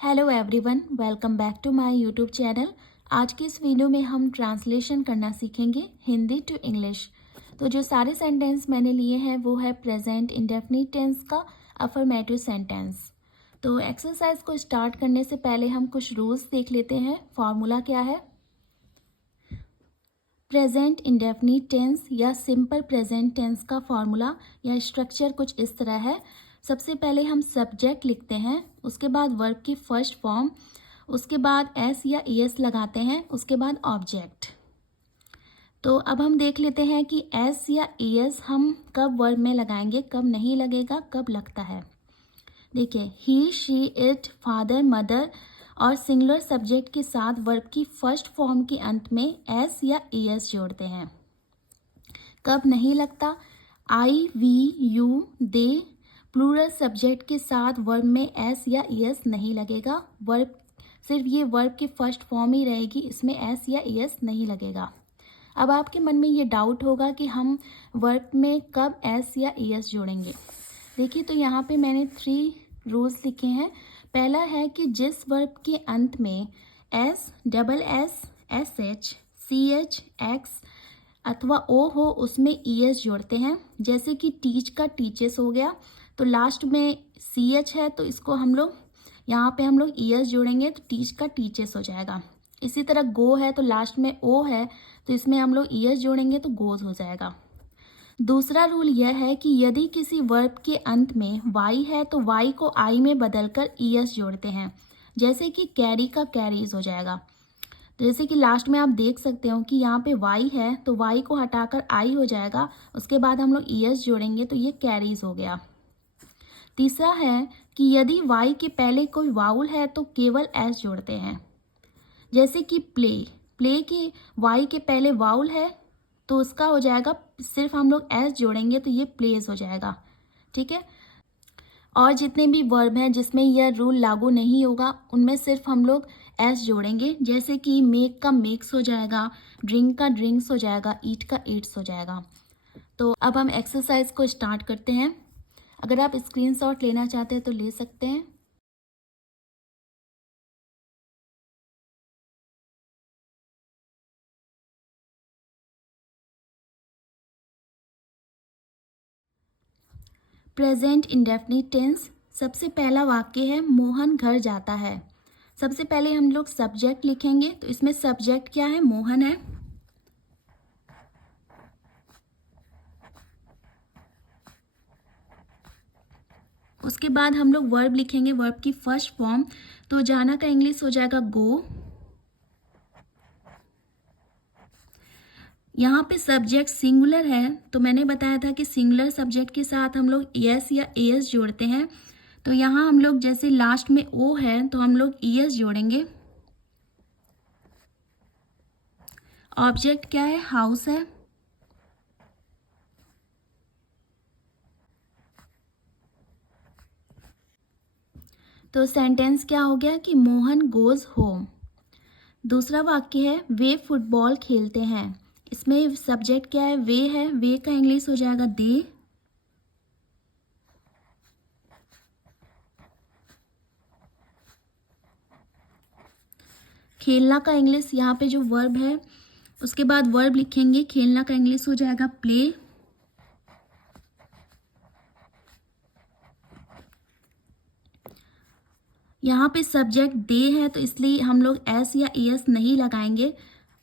Hello everyone, welcome back to my YouTube channel. आज की इस वीडियो में हम ट्रांसलेशन करना सीखेंगे हिंदी टू इंग्लिश। तो जो सारे सेंटेंस मैंने लिए हैं वो है प्रेजेंट इंडेफिनिट टेंस का अफर्मेटिव सेंटेंस। तो एक्सरसाइज को स्टार्ट करने से पहले हम कुछ रूल्स देख लेते हैं। फॉर्मूला क्या है? प्रेजेंट इंडेफिनिट टेंस या सिंपल प्रेजेंट टेंस का फॉर्मूला या स्ट्रक्चर कुछ इस तरह है। सबसे पहले हम सब्जेक्ट लिखते हैं, उसके बाद वर्ब की फर्स्ट फॉर्म, उसके बाद एस या ईएस लगाते हैं, उसके बाद ऑब्जेक्ट। तो अब हम देख लेते हैं कि एस या ईएस हम कब वर्ब में लगाएंगे, कब नहीं लगेगा, कब लगता है। देखिए, ही, शी, इट, फादर, मदर और सिंगुलर सब्जेक्ट के साथ वर्ब की फर्स्ट फॉर्म के अंत में एस या ईएस जोड़ते हैं। कब नहीं लगता? I, we, you, they plural subject के साथ वर्ब में एस या ईएस नहीं लगेगा। वर्ब सिर्फ ये वर्ब की फर्स्ट फॉर्म ही रहेगी, इसमें एस या ईएस नहीं लगेगा। अब आपके मन में ये डाउट होगा कि हम वर्ब में कब एस या ईएस जोड़ेंगे। देखिए, तो यहाँ पे मैंने 3 रूल्स लिखे हैं। पहला है कि जिस वर्ब के अंत में S, double S, S H, C H, X अथवा ओ हो उसमें ईएस जोड़ते हैं। जैसे कि टीच का टीचेस हो गया, तो लास्ट में सी एच है तो इसको हम लोग यहाँ पे हम लोग ईएस जोड़ेंगे तो टीच का टीचेस हो जाएगा। इसी तरह गो है तो लास्ट में ओ है तो इसमें हम लोग ईएस जोड़ेंगे तो गोज हो जाएगा। दूसरा रूल यह है कि यदि किसी वर्ब के अंत में वाई है तो वाई को आई में बदलकर ईएस जोड़ते हैं। जैसे कि कैरी का कैरीज हो जाएगा। तो जैसे कि लास्ट में आप देख सकते हो कि यहाँ पे वाई है तो वाई को हटाकर आई हो जाएगा, उसके बाद हम लोग ईएस जोड़ेंगे तो ये कैरीज हो गया। तीसरा है कि यदि वाई के पहले कोई वाउल है तो केवल एस जोड़ते हैं। जैसे कि प्ले, प्ले के वाई के पहले वाउल है तो उसका हो जाएगा, सिर्फ हम लोग एस जोड़ेंगे तो ये प्लेस हो जाएगा। ठीक है। और जितने भी वर्ब हैं जिसमें यह रूल लागू नहीं होगा उनमें सिर्फ हम लोग एस जोड़ेंगे। जैसे कि मेक का मेक्स हो जाएगा, ड्रिंक का ड्रिंक्स हो जाएगा, ईट का ईट्स हो जाएगा। तो अब हम एक्सरसाइज को स्टार्ट करते हैं। अगर आप स्क्रीनशॉट लेना चाहते हैं तो ले सकते हैं। Present indefinite tense. सबसे पहला वाक्य है मोहन घर जाता है। सबसे पहले हम लोग सब्जेक्ट लिखेंगे, तो इसमें सब्जेक्ट क्या है? मोहन है। उसके बाद हम लोग वर्ब लिखेंगे, वर्ब की फर्स्ट फॉर्म। तो जाना का इंग्लिश हो जाएगा गो। यहाँ पे सब्जेक्ट सिंगुलर है तो मैंने बताया था कि सिंगुलर सब्जेक्ट के साथ हम लोग एस या एस जोड़ते हैं। तो यहाँ हम लोग जैसे लास्ट में ओ है तो हम लोग ईएस जोड़ेंगे। ऑब्जेक्ट क्या है? हाउस है। तो सेंटेंस क्या हो गया कि मोहन गोज होम। दूसरा वाक्य है वे फुटबॉल खेलते हैं। इसमें सब्जेक्ट क्या है? वे है। वे का इंग्लिश हो जाएगा दे। खेलना का इंग्लिश, यहाँ पे जो वर्ब है उसके बाद वर्ब लिखेंगे, खेलना का इंग्लिश हो जाएगा प्ले। यहाँ पे सब्जेक्ट दे है तो इसलिए हम लोग एस या एस नहीं लगाएंगे।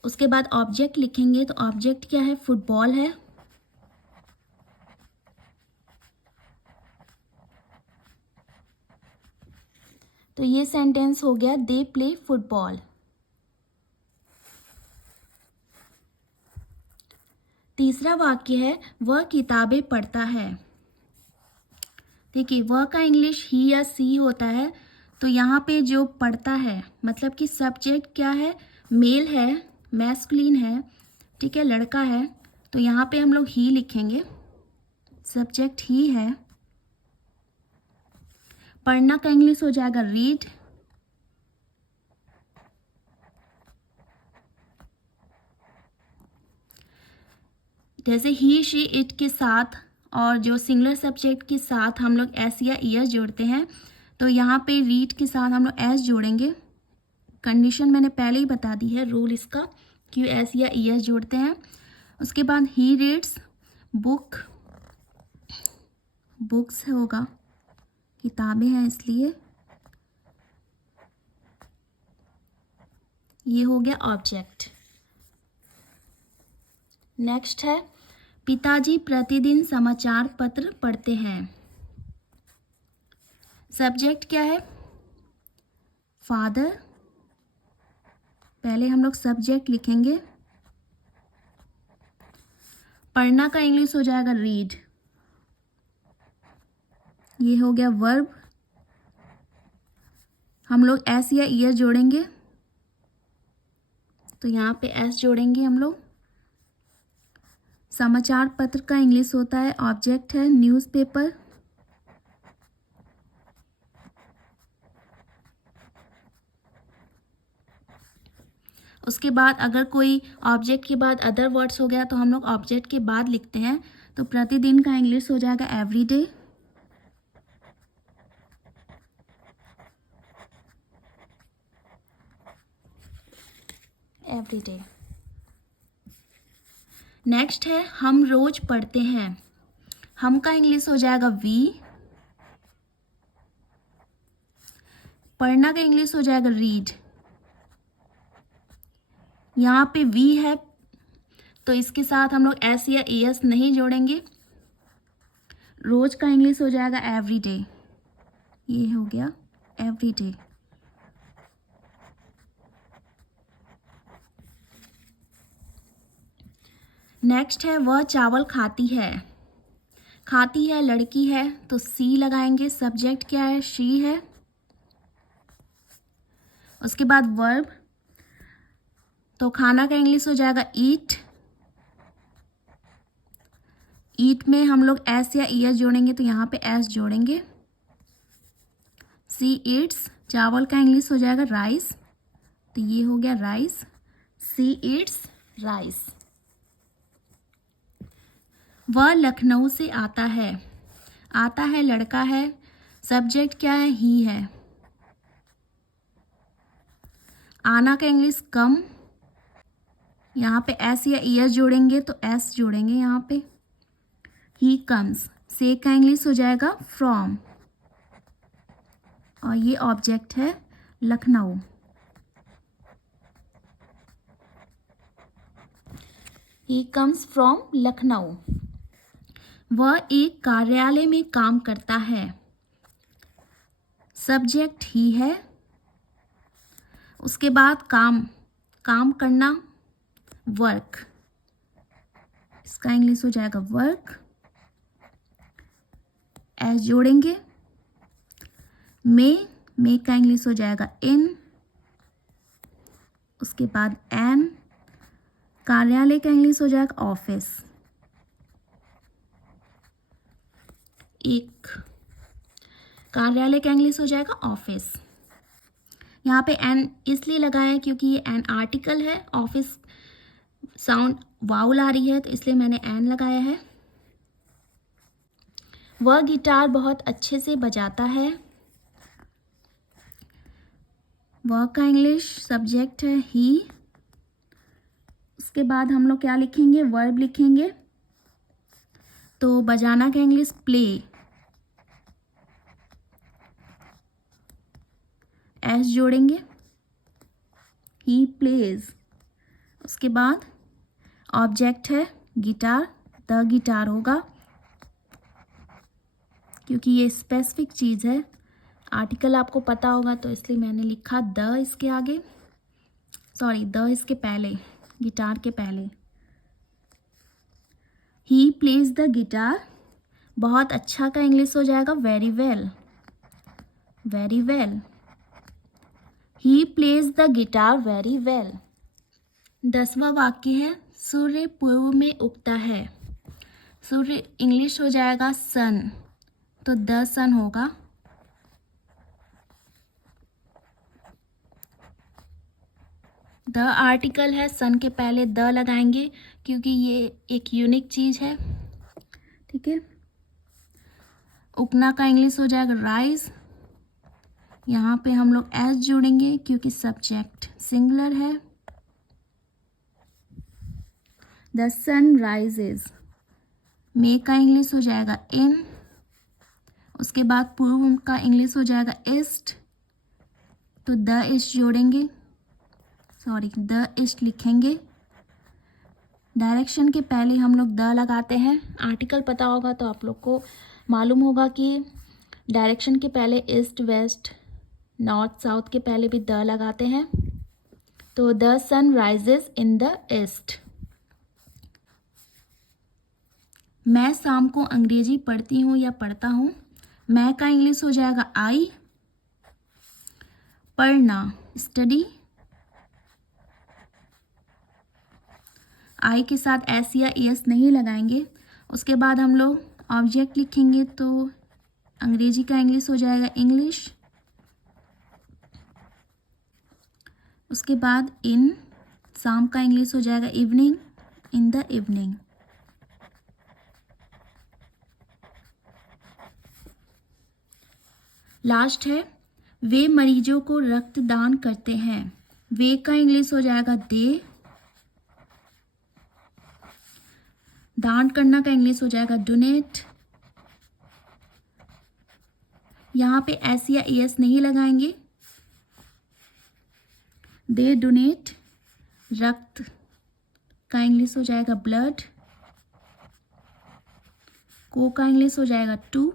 उसके बाद ऑब्जेक्ट लिखेंगे, तो ऑब्जेक्ट क्या है? फुटबॉल है। तो ये सेंटेंस हो गया दे प्ले फुटबॉल। तीसरा वाक्य है वह किताबें पढ़ता है। देखिए, वह का इंग्लिश ही या सी होता है, तो यहाँ पे जो पढ़ता है मतलब कि सब्जेक्ट क्या है? मेल है, मैस्कुलिन है, ठीक है, लड़का है। तो यहाँ पे हम लोग ही लिखेंगे, सब्जेक्ट ही है। पढ़ना का इंग्लिश हो जाएगा रीड। जैसे ही, शी, इट के साथ और जो सिंगुलर सब्जेक्ट के साथ हम लोग एस या ईएस जोड़ते हैं तो यहाँ पे रीड के साथ हम लोग एस जोड़ेंगे। कंडीशन मैंने पहले ही बता दी है, रूल इसका, क्यों एस या ई एस जोड़ते हैं। उसके बाद ही रीड्स बुक, बुक्स होगा, किताबें हैं इसलिए ये हो गया ऑब्जेक्ट। नेक्स्ट है पिताजी प्रतिदिन समाचार पत्र पढ़ते हैं। सब्जेक्ट क्या है? फादर। पहले हम लोग सब्जेक्ट लिखेंगे। पढ़ना का इंग्लिश हो जाएगा रीड। ये हो गया वर्ब। हम लोग एस या ईयर जोड़ेंगे, तो यहाँ पे एस जोड़ेंगे हम लोग। समाचार पत्र का इंग्लिश होता है, ऑब्जेक्ट है न्यूज़पेपर। उसके बाद अगर कोई ऑब्जेक्ट के बाद अदर वर्ड्स हो गया तो हम लोग ऑब्जेक्ट के बाद लिखते हैं। तो प्रतिदिन का इंग्लिश हो जाएगा एवरीडे। एवरीडे। नेक्स्ट है हम रोज पढ़ते हैं। हम का इंग्लिश हो जाएगा वी। पढ़ना का इंग्लिश हो जाएगा रीड। यहाँ पे वी है तो इसके साथ हम लोग एस या ए एस नहीं जोड़ेंगे। रोज का इंग्लिश हो जाएगा एवरीडे। ये हो गया एवरीडे। नेक्स्ट है वह चावल खाती है। खाती है लड़की है तो सी लगाएंगे। सब्जेक्ट क्या है? शी है। उसके बाद वर्ब, तो खाना का इंग्लिश हो जाएगा ईट। ईट में हम लोग एस या ई एस जोड़ेंगे, तो यहाँ पे एस जोड़ेंगे। सी ईट्स, चावल का इंग्लिश हो जाएगा राइस, तो ये हो गया राइस। सी ईट्स राइस। वह लखनऊ से आता है। आता है लड़का है। सब्जेक्ट क्या है? ही है। आना का इंग्लिश कम। यहाँ पे एस या ई एस जोड़ेंगे, तो एस जोड़ेंगे यहाँ पे। He comes. से का इंग्लिश हो जाएगा फ्रॉम, और ये ऑब्जेक्ट है Lucknow. He comes from Lucknow. वह एक कार्यालय में काम करता है। सब्जेक्ट ही है। उसके बाद काम, काम करना, वर्क। इसका इंग्लिश हो जाएगा वर्क। एस जोड़ेंगे। मे का इंग्लिश हो जाएगा इन। उसके बाद एन। कार्यालय का इंग्लिश हो जाएगा ऑफिस। एक कार्यालय का इंग्लिश हो जाएगा ऑफिस। यहाँ पे एन इसलिए लगाया है क्योंकि ये एन आर्टिकल है। ऑफिस साउंड वाउल आ रही है, तो इसलिए मैंने एन लगाया है। वह गिटार बहुत अच्छे से बजाता है। वह का इंग्लिश सब्जेक्ट है ही। उसके बाद हम लोग क्या लिखेंगे? वर्ब लिखेंगे। तो बजाना का इंग्लिश प्ले। एस जोड़ेंगे। He plays. उसके बाद ऑब्जेक्ट है गिटार, द गिटार होगा क्योंकि ये स्पेसिफिक चीज़ है। आर्टिकल आपको पता होगा तो इसलिए मैंने लिखा द इसके आगे, सॉरी द इसके पहले, गिटार के पहले। He plays the guitar. बहुत अच्छा का इंग्लिश हो जाएगा very well. Very well. He plays the guitar very well. 10वां वाक्य है सूर्य पूर्व में उगता है। सूर्य इंग्लिश हो जाएगा सन, तो द सन होगा। द आर्टिकल है, सन के पहले द लगाएंगे क्योंकि ये एक यूनिक चीज़ है। ठीक है। उगना का इंग्लिश हो जाएगा राइज। यहाँ पे हम लोग एस जोड़ेंगे क्योंकि सब्जेक्ट सिंगुलर है। द सन राइजेज, मे का इंग्लिश हो जाएगा इन, उसके बाद पूर्व का इंग्लिश हो जाएगा ईस्ट, तो द ईस्ट जोड़ेंगे, द ईस्ट लिखेंगे। डायरेक्शन के पहले हम लोग द लगाते हैं। आर्टिकल पता होगा तो आप लोग को मालूम होगा कि डायरेक्शन के पहले ईस्ट वेस्ट नॉर्थ साउथ के पहले भी द लगाते हैं। तो the sun rises in the east. मैं शाम को अंग्रेजी पढ़ती हूँ या पढ़ता हूँ। मैं का इंग्लिश हो जाएगा आई, पढ़ना स्टडी, आई के साथ एस या एस नहीं लगाएंगे। उसके बाद हम लोग ऑब्जेक्ट लिखेंगे, तो अंग्रेजी का इंग्लिश हो जाएगा इंग्लिश, उसके बाद इन, शाम का इंग्लिश हो जाएगा evening, in the evening. Last है, वे मरीजों को रक्तदान करते हैं। वे का इंग्लिश हो जाएगा दे, दान करना का इंग्लिश हो जाएगा डोनेट। यहाँ पे एस या एस नहीं लगाएंगे। दे डोनेट, रक्त का इंग्लिश हो जाएगा ब्लड, को का इंग्लिश हो जाएगा टू,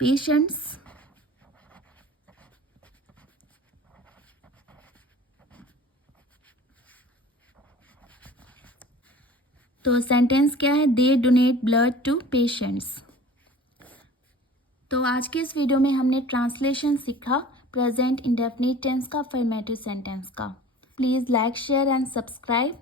पेशेंट्स, तो सेंटेंस क्या है, दे डोनेट ब्लड टू पेशेंट्स। तो आज के इस वीडियो में हमने ट्रांसलेशन सीखा प्रेजेंट इंडेफिनिट टेंस का, अफर्मेटिव सेंटेंस का। Please like share and subscribe.